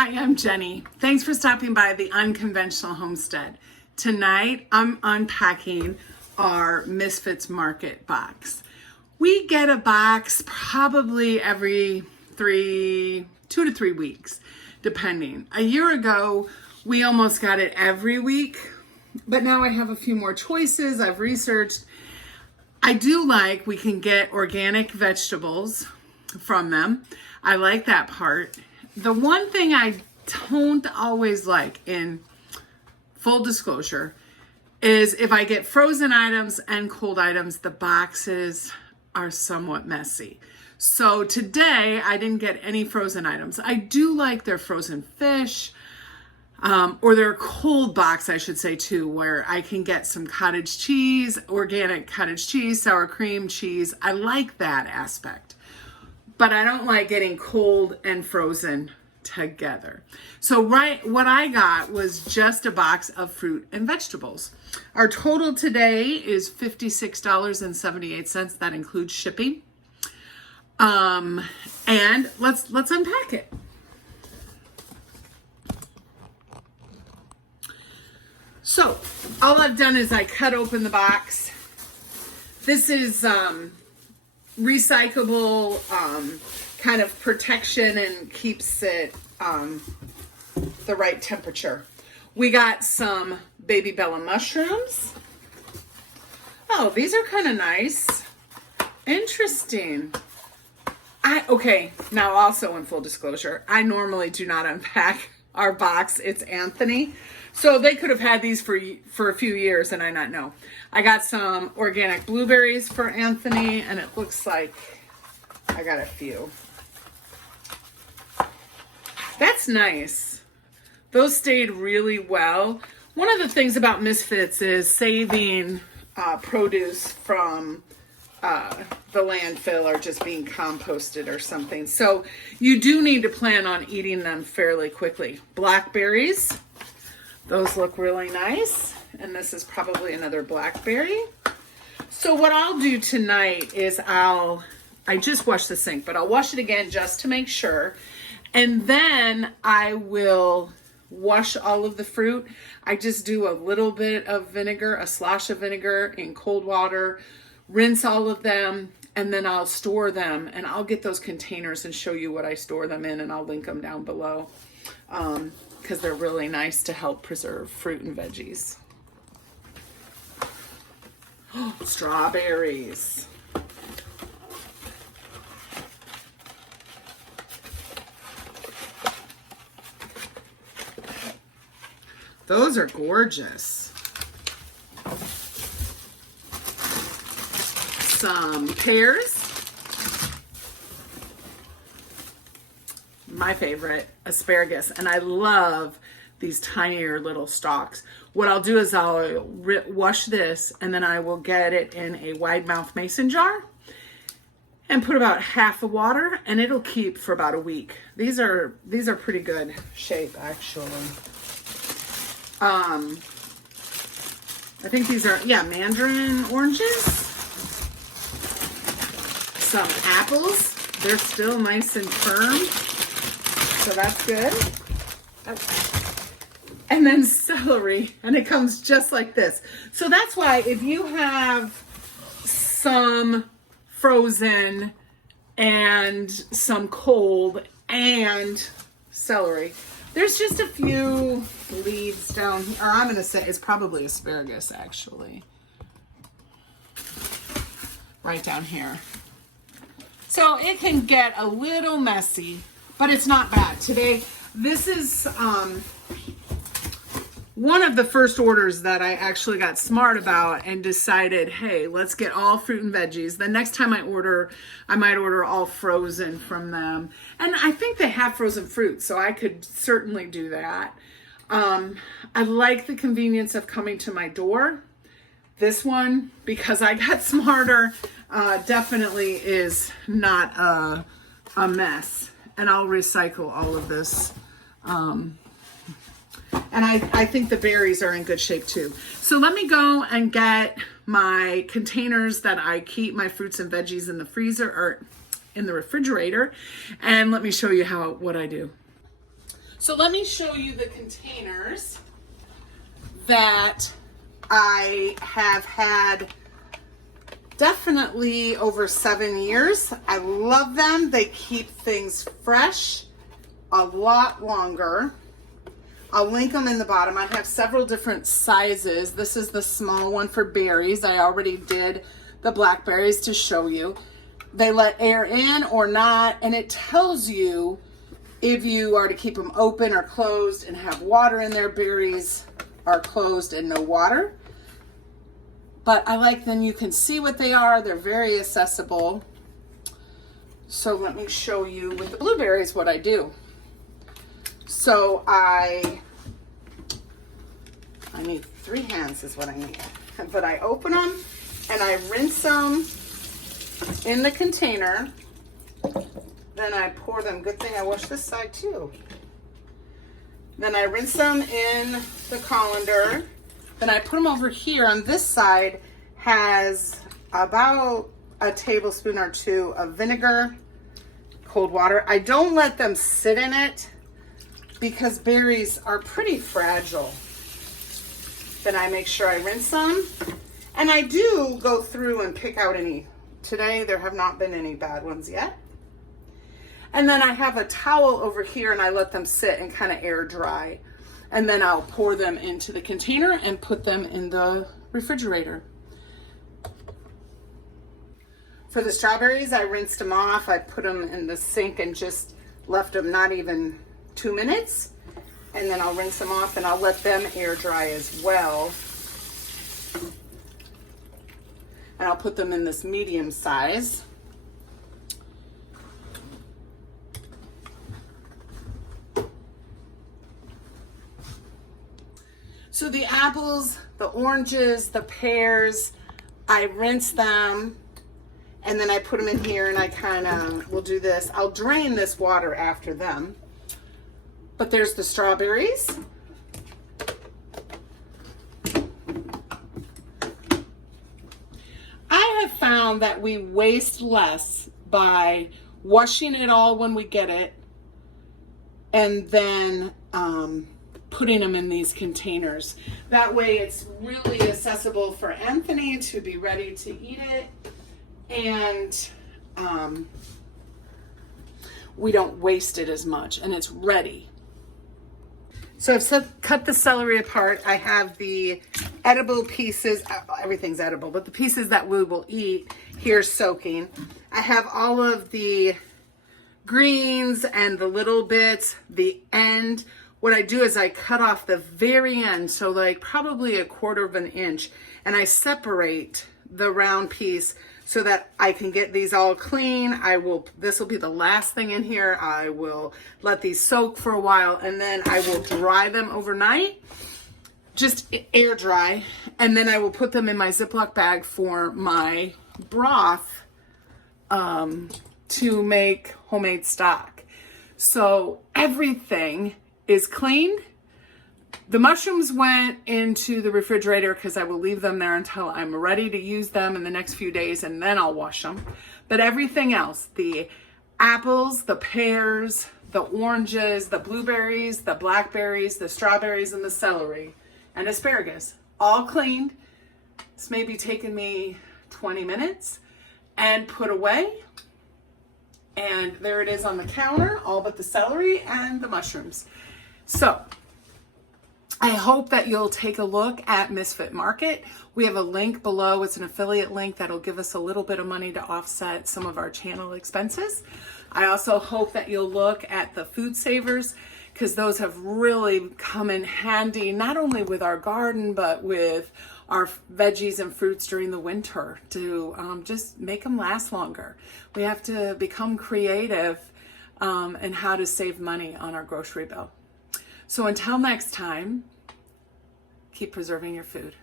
Hi, I'm Jenny. Thanks for stopping by the Unconventional Homestead. Tonight, I'm unpacking our Misfits Market box. We get a box probably every 2 to 3 weeks, depending. A year ago, we almost got it every week, but now I have a few more choices. I've researched. I do like we can get organic vegetables from them. I like that part. The one thing I don't always like, in full disclosure, is if I get frozen items and cold items, the boxes are somewhat messy. So today I didn't get any frozen items. I do like their frozen fish, or their cold box, I should say too, where I can get some cottage cheese, organic cottage cheese, sour cream cheese. I like that aspect. But I don't like getting cold and frozen together. So what I got was just a box of fruit and vegetables. Our total today is $56.78. That includes shipping. And let's unpack it. So all I've done is I cut open the box. This is recyclable kind of protection and keeps it the right temperature. We got some baby bella mushrooms. Oh, these are kind of nice. Interesting. Okay, now also in full disclosure, I normally do not unpack our box. It's Anthony. So they could have had these for a few years and I not know. I got some organic blueberries for Anthony, and it looks like I got a few. That's nice. Those stayed really well. One of the things about Misfits is saving produce from the landfill or just being composted or something. So you do need to plan on eating them fairly quickly. Blackberries. Those look really nice. And this is probably another blackberry. So what I'll do tonight is I just washed the sink, but I'll wash it again just to make sure. And then I will wash all of the fruit. I just do a little bit of vinegar, a slosh of vinegar in cold water, rinse all of them, and then I'll store them. And I'll get those containers and show you what I store them in, and I'll link them down below. Because they're really nice to help preserve fruit and veggies. Strawberries. Those are gorgeous. Some pears. My favorite, asparagus, and I love these tinier little stalks. What I'll do is I'll wash this, and then I will get it in a wide mouth mason jar and put about half the water, and it'll keep for about a week. These are pretty good shape, actually. I think these are, mandarin oranges. Some apples. They're still nice and firm. So that's good. And then celery, and it comes just like this. So that's why if you have some frozen and some cold and celery, there's just a few leaves down here. Or I'm going to say it's probably asparagus, actually. Right down here. So it can get a little messy, but it's not bad. Today, this is one of the first orders that I actually got smart about and decided, hey, let's get all fruit and veggies. The next time I might order all frozen from them. And I think they have frozen fruit, so I could certainly do that. I like the convenience of coming to my door. This one, because I got smarter, definitely is not a mess. And I'll recycle all of this. And I think the berries are in good shape too. So let me go and get my containers that I keep my fruits and veggies in the freezer or in the refrigerator. And let me show you what I do. So let me show you the containers that I have had definitely over 7 years. I love them. They keep things fresh a lot longer. I'll link them in the bottom. I have several different sizes. This is the small one for berries. I already did the blackberries to show you. They let air in or not, and it tells you if you are to keep them open or closed and have water in their berries are closed and no water. But I like them. You can see what they are. They're very accessible. So let me show you with the blueberries what I do. So I need 3 hands is what I need. But I open them and I rinse them in the container. Then I pour them. Good thing I washed this side too. Then I rinse them in the colander. Then I put them over here on this side. Has about a tablespoon or 2 of vinegar, cold water. I don't let them sit in it because berries are pretty fragile. Then I make sure I rinse them. And I do go through and pick out any. Today there have not been any bad ones yet. And then I have a towel over here and I let them sit and kind of air dry. And then I'll pour them into the container and put them in the refrigerator. For the strawberries, I rinsed them off. I put them in the sink and just left them not even 2 minutes. And then I'll rinse them off and I'll let them air dry as well. And I'll put them in this medium size. So the apples, the oranges, the pears, I rinse them and then I put them in here and I kind of will do this. I'll drain this water after them. But there's the strawberries. I have found that we waste less by washing it all when we get it and then putting them in these containers. That way it's really accessible for Anthony to be ready to eat it, and we don't waste it as much, and it's ready. So I've cut the celery apart. I have the edible pieces, everything's edible, but the pieces that we will eat here soaking. I have all of the greens and the little bits, the end. What I do is I cut off the very end, so like probably 1/4 of an inch, and I separate the round piece so that I can get these all clean. This will be the last thing in here. I will let these soak for a while and then I will dry them overnight, just air dry. And then I will put them in my Ziploc bag for my broth to make homemade stock. So everything is cleaned. The mushrooms went into the refrigerator because I will leave them there until I'm ready to use them in the next few days, and then I'll wash them. But everything else, the apples, the pears, the oranges, the blueberries, the blackberries, the strawberries, and the celery, and asparagus, all cleaned. This may be taking me 20 minutes and put away. And there it is on the counter, all but the celery and the mushrooms. So I hope that you'll take a look at Misfit Market. We have a link below. It's an affiliate link that'll give us a little bit of money to offset some of our channel expenses. I also hope that you'll look at the Food Savers, because those have really come in handy, not only with our garden, but with our veggies and fruits during the winter to just make them last longer. We have to become creative in how to save money on our grocery bill. So until next time, keep preserving your food.